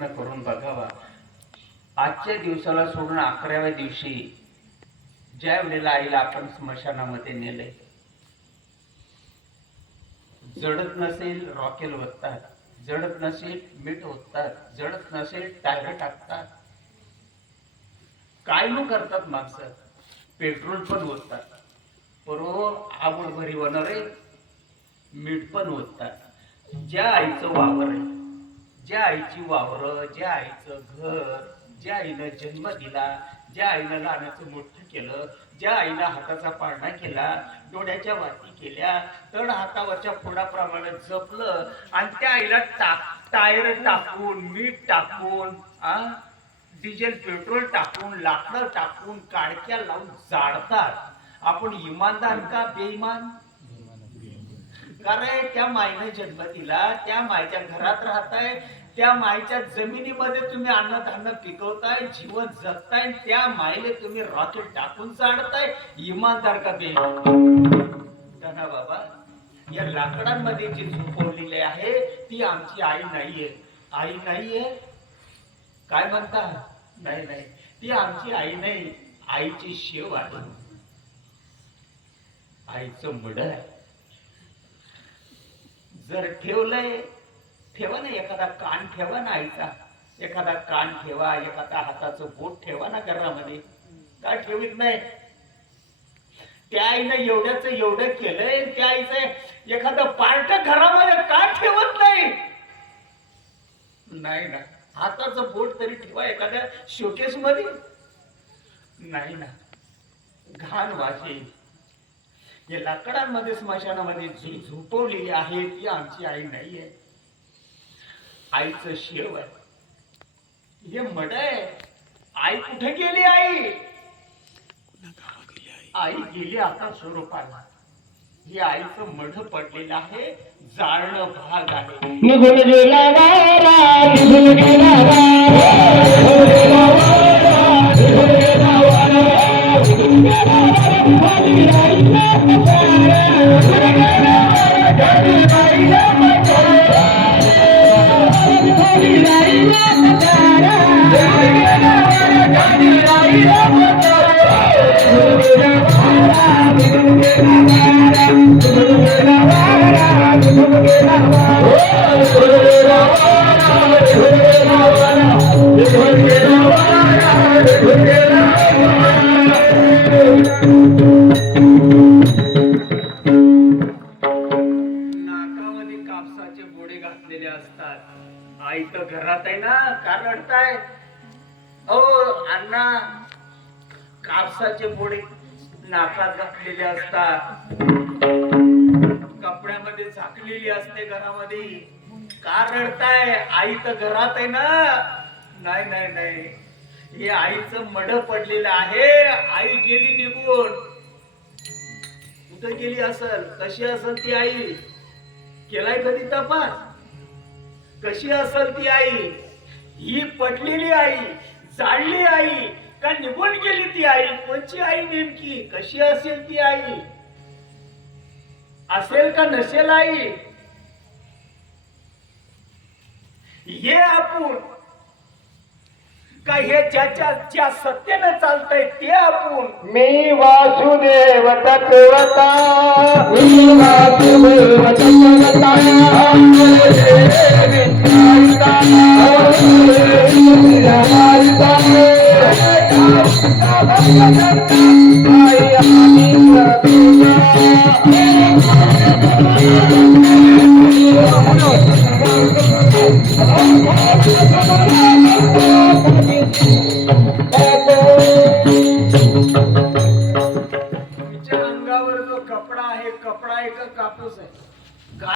प्रयत्न करून बघावा. आजच्या दिवसाला सोडून 11व्या दिवशी ज्या वेळेला आईला आपण स्मशानामध्ये नेले, जडत नसेल रॉकेल ओततात, जडत नसेल मीठ ओततात, जडत नसेल टायर टाकतात, काय न करतात माणसं, पेट्रोल पण ओततात, आवड भरी होणारे मीठ पण ओततात. ज्या आईचं वावर आहे, ज्या आईची वावर, ज्या आईचं घर, ज्या आईनं जन्म दिला, ज्या आईनं लहानाचं मोठं केलं, ज्या आईनं हाताचा पाळणा केला, डोळ्याच्या वाती केल्या, तड हातावरच्या फोडाप्रमाणे जपलं आणि त्या आईला टायर टाकून, मीठ टाकून, डिझेल पेट्रोल टाकून, लाकडं टाकून, काडक्या लावून जाळतात. आपण इमानदार का बेईमान? कारण त्या माईने जन्म दिला, त्या माईच्या घरात राहताय, त्या माईच्या जमिनीमध्ये तुम्ही अन्नधान्य पिकवताय, जीवन जगताय, त्या माईले तुम्ही रॉकेट टाकून जाळताय. इमानदार का बेईमान? बाबा, या लाकडांमध्ये जी झोपवलेली आहे ती आमची आई नाहीये. आई नाहीये काय म्हणता? नाही नाही, ती आमची आई नाही, आईची शेव आहे, आईचं मड आहे. जर ठेवलंय, ठेवा ना, एखादा कान ठेवा ना आईचा, एखादा कान ठेवा, एखादा हाताचं बोट ठेवा ना घरामध्ये. का ठेवीत नाही? त्या आईनं एवढ्याच एवढं केलंय, त्या आईचं एखादं पार्ट घरामध्ये का ठेवत नाही? नाही ना, हाताचं बोट तरी ठेवा एखाद्या शोकेस मध्ये. नाही ना, घाण वाशी. या लाकडांमध्ये स्मशानामध्ये जी झोपवलेली आहे ती आमची आई नाहीये, आईचं शेव आहे, हे मड आहे. आई कुठे गेली? आई गेली आता स्वरूपाला. हे आईचं मड पडलेलं आहे, जाळणं भाग आहे. निघून गेला वारा, निघून गेला नाकामध्ये कापसाचे बोडे घातलेले असतात. आई तर घरात आहे ना, का रडताय? ओ अण्णा, कापसाचे बोडे नाकात घातलेले असतात, कपड्यामध्ये झाकलेली असते घरामध्ये, का रडताय? आई तर घरात आहे ना. नाही नाही नाही, हे आईचं मड पडलेलं आहे. आई गेली निघून. कुठे गेली असल? कशी असल ती आई? केलाय कधी तपास? कशी असल ती आई? ही पडलेली आई, जाळली आई का निघून गेली ती आई? कोणची आई नेमकी? कशी असेल ती आई? असेल का नसेल आई? हे आपण का हे ज्या सत्यानं चालतंय ते आपण? मी वासुदेव तत्वता, मी वासुदेव तत्वता, अंगावर जो कपडा आहे, कपडा आहे का कापूस आहे?